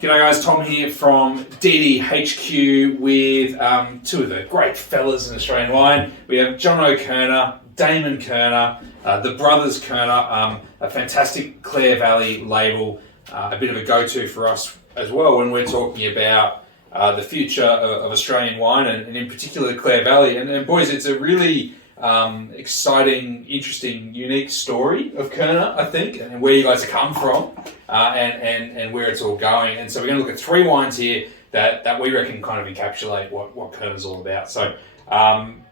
G'day guys, Tom here from DDHQ with two of the great fellas in Australian wine. We have Jono Koerner, Damon Koerner, the brothers Koerner, a fantastic Clare Valley label, a bit of a go-to for us as well when we're talking about the future of Australian wine and in particular Clare Valley. And boys, it's a really exciting, interesting, unique story of Koerner, I think, and where you guys come from and where it's all going. And so we're going to look at three wines here that we reckon kind of encapsulate what Koerner's all about. So,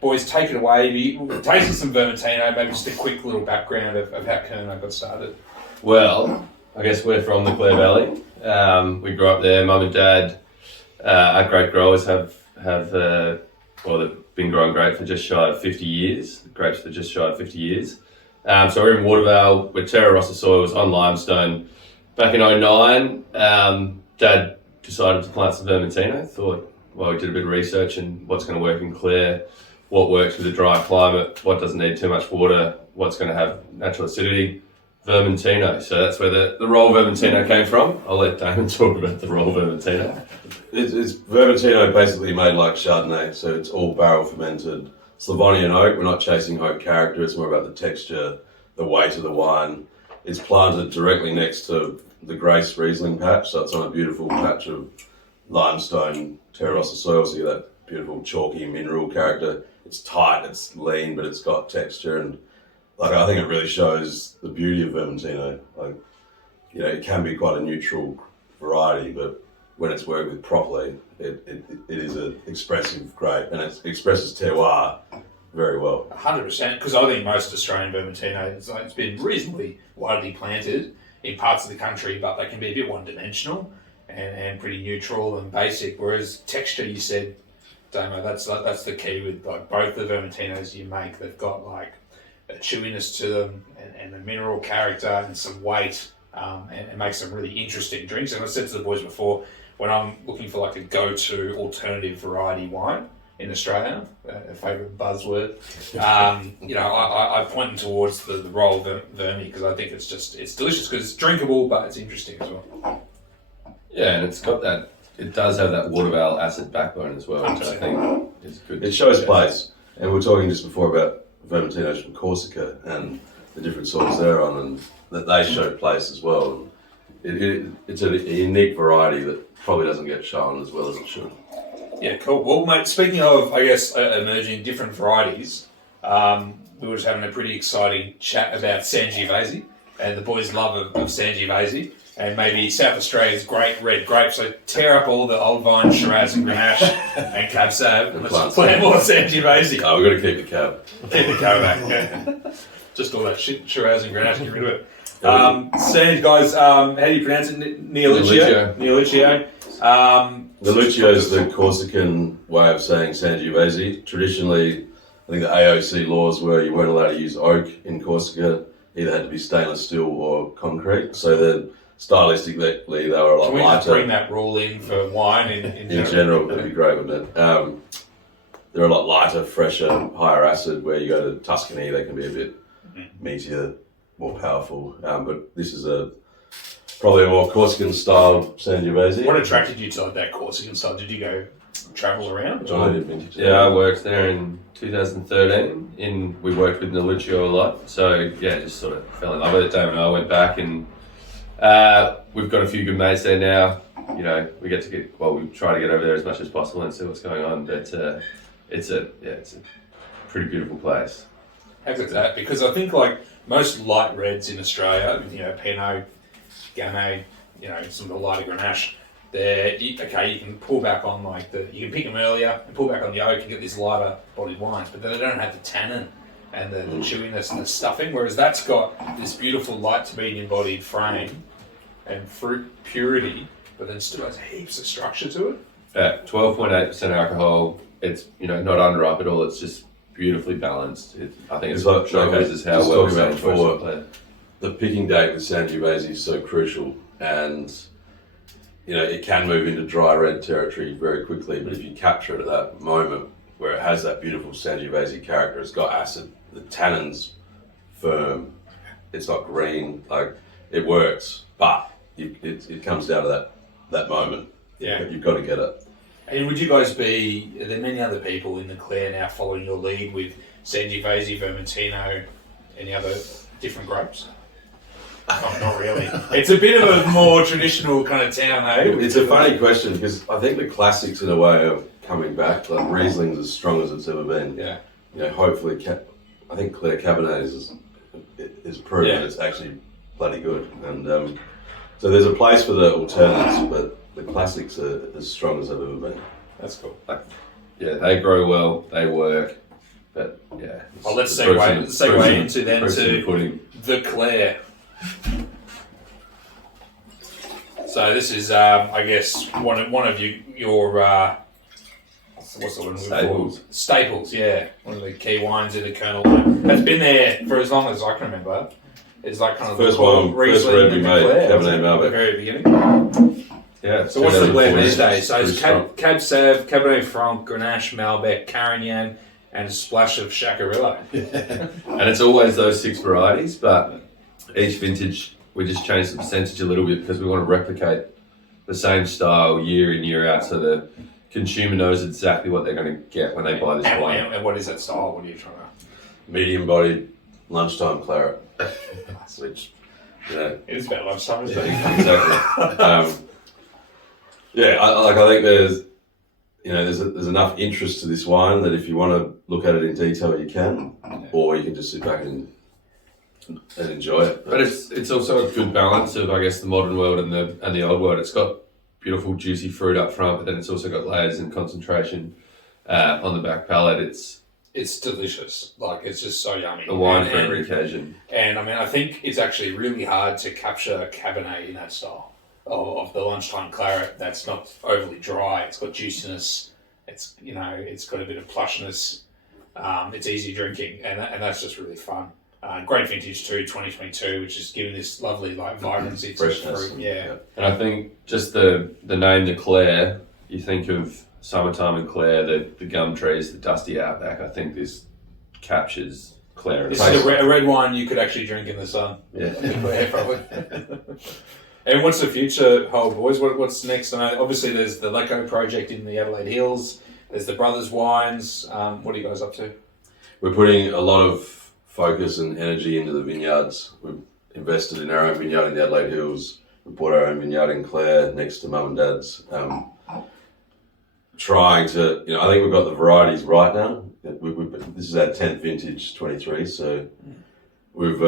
boys, take it away. We're tasting some Vermentino, maybe just a quick little background of how Koerner got started. Well, I guess we're from the Clare Valley. We grew up there. Mum and Dad, our great growers they've been growing grape for just shy of 50 years. Grapes for just shy of 50 years. So we're in Watervale, we're terra rossa soils on limestone. Back in 2009, Dad decided to plant some Vermentino. Thought, well, we did a bit of research and what's going to work in Clare, what works with a dry climate, what doesn't need too much water, what's going to have natural acidity. Vermentino. So that's where the roll Vermentino came from. I'll let Damon talk about the roll Vermentino. It's Vermentino basically made like Chardonnay, so it's all barrel fermented. Slavonian oak, we're not chasing oak character, it's more about the texture, the weight of the wine. It's planted directly next to the Grace Riesling patch, so it's on a beautiful patch of limestone terra rossa soil, so you get that beautiful chalky mineral character. It's tight, it's lean, but it's got texture, and I think it really shows the beauty of Vermentino. It can be quite a neutral variety, but when it's worked with properly, it is an expressive grape, and it expresses terroir very well. 100%, because I think most Australian Vermentino, it's been reasonably widely planted in parts of the country, but they can be a bit one-dimensional and pretty neutral and basic, whereas texture, you said, Damo, that's the key with both the Vermentinos you make. They've got a chewiness to them and a mineral character and some weight, and it makes some really interesting drinks. And I said to the boys before, when I'm looking for a go-to alternative variety wine in Australia, a favourite buzzword, I point them towards the roll Vermi because I think it's delicious because it's drinkable, but it's interesting as well. Yeah, and it does have that Watervale acid backbone as well, which I think is good. It shows place, and we were talking just before about Vermentinos from Corsica and the different soils they're on, and that they show place as well. It's a unique variety that probably doesn't get shown as well as it should. Yeah, cool. Well, mate, speaking of, I guess, emerging different varieties, we were just having a pretty exciting chat about Sangiovese and the boys' love of Sangiovese and maybe South Australia's great red grape. So tear up all the old vine, Shiraz and Grenache and Cab Sav and let's plant more Sangiovese. Oh, we've got to keep the cab. Keep the cab back, yeah. Just all that shit, Shiraz and Grenache, get rid of it. Sanj, guys, how do you pronounce it? Neoluccio? Neoluccio. Neoluccio is the Corsican way of saying Sangiovese. Traditionally, I think the AOC laws were you weren't allowed to use oak in Corsica. Either had to be stainless steel or concrete. So that stylistically, they were a lot lighter. Can we just bring that rule in for wine in general? It'd be great, wouldn't it? They're a lot lighter, fresher, higher acid. Where you go to Tuscany, they can be a bit meatier, more powerful. But this is probably a more Corsican style Sangiovese. What attracted you to that Corsican style? Did you go travel around? I did vintage. Yeah, I worked there in 2013. We worked with Neoluccio a lot, so yeah, just sort of fell in love with it. Damon and I went back, and we've got a few good mates there now. We try to get over there as much as possible and see what's going on. But it's a pretty beautiful place. How good's that? Because I think most light reds in Australia, Pinot, Gamay, some of the lighter Grenache, you can pull back on you can pick them earlier and pull back on the oak and get these lighter bodied wines, but then they don't have the tannin and the chewiness and the stuffing, whereas that's got this beautiful light to medium bodied frame and fruit purity, but then still has heaps of structure to it. At 12.8% alcohol, it's not underripe at all, it's just beautifully balanced. I think it showcases how well Sangiovese. The picking date with Sangiovese is so crucial, and it can move into dry red territory very quickly, but if you capture it at that moment where it has that beautiful Sangiovese character, it's got acid, the tannins firm, it's not green, it works, but it comes down to that that moment. Yeah. You've got to get it. And would you guys be, are there many other people in the Clare now following your lead with Sangiovese, Vermentino, any other different grapes? Not really. It's a bit of a more traditional kind of town, eh? It's a funny question because I think the classics in a way are coming back. Like Riesling's as strong as it's ever been. Yeah. You know, hopefully, I think Clare Cabernet is proven it's actually bloody good. And so there's a place for the alternatives, but the classics are as strong as they've ever been. That's cool. Yeah, they grow well, they work, but yeah. Well, let's segue into then to the Clare. So this is, I guess, one of your what's the one? Staples, yeah. One of the key wines in the Koerner line. That's been there for as long as I can remember. It's like kind of first one, Riesling first red we made, Cabernet and at the Malbec. very beginning. Yeah. So what's the blend these days? So Pretty it's strong. Cab Sav, Cabernet Franc, Grenache, Malbec, Carignan, and a splash of Sciacarello. And it's always those 6 varieties, but each vintage we just change the percentage a little bit because we want to replicate the same style year in, year out, so the consumer knows exactly what they're going to get when they buy this wine. And what is that style? What are you trying to? Medium-bodied lunchtime claret, which, you know, It is about lunchtime, isn't it? exactly. Yeah, I think there's enough interest to this wine that if you want to look at it in detail, you can, or you can just sit back and enjoy it. But it's also a good balance of, I guess, the modern world and the old world. It's got beautiful juicy fruit up front, but then it's also got layers and concentration on the back palate. It's delicious. Like, it's just so yummy. A wine for every occasion. And I mean, I think it's actually really hard to capture Cabernet in that style of the lunchtime claret. That's not overly dry. It's got juiciness. It's got a bit of plushness. It's easy drinking, and that's just really fun. Great vintage too, 2022, which is giving this lovely vibrancy to the Freshness. fruit. Yeah. And I think just the name, the Clare, you think of summertime in Clare, the gum trees, the dusty outback. I think this captures Clare. This is a red wine you could actually drink in the sun. Yeah. Clare, probably. And what's the future hold, boys? What's next? I know obviously there's the Leco project in the Adelaide Hills. There's the Brothers Wines. What are you guys up to? We're putting a lot of focus and energy into the vineyards. We've invested in our own vineyard in the Adelaide Hills. We bought our own vineyard in Clare next to Mum and Dad's. Trying to, I think we've got the varieties right now. This is our 10th vintage, 23. So we've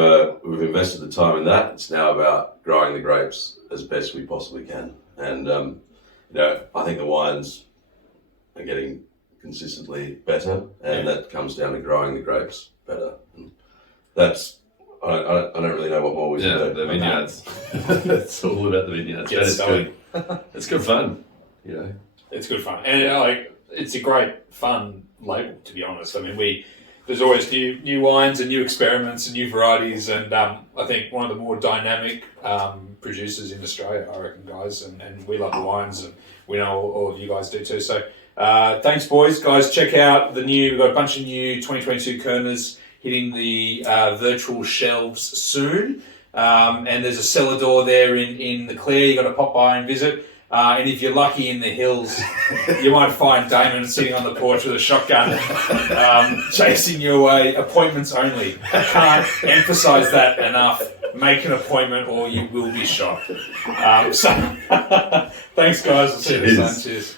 invested the time in that. It's now about growing the grapes as best we possibly can. And I think the wines are getting consistently better, and that comes down to growing the grapes better. And that's I don't really know what more we can do. The vineyards. It's all about the vineyards. But it's good. It's good fun, It's good fun, and it's a great fun label, to be honest. I mean, there's always new wines and new experiments and new varieties, and I think one of the more dynamic producers in Australia, I reckon, guys, and we love the wines, and we know all of you guys do too. So thanks, boys. Guys, check out we've got a bunch of new 2022 Koerners hitting the virtual shelves soon, and there's a cellar door there in the Clare. You got to pop by and visit. And if you're lucky in the hills, you might find Damon sitting on the porch with a shotgun, chasing you away. Appointments only. I can't emphasise that enough. Make an appointment or you will be shot. So, thanks, guys. I'll see you next time. Cheers.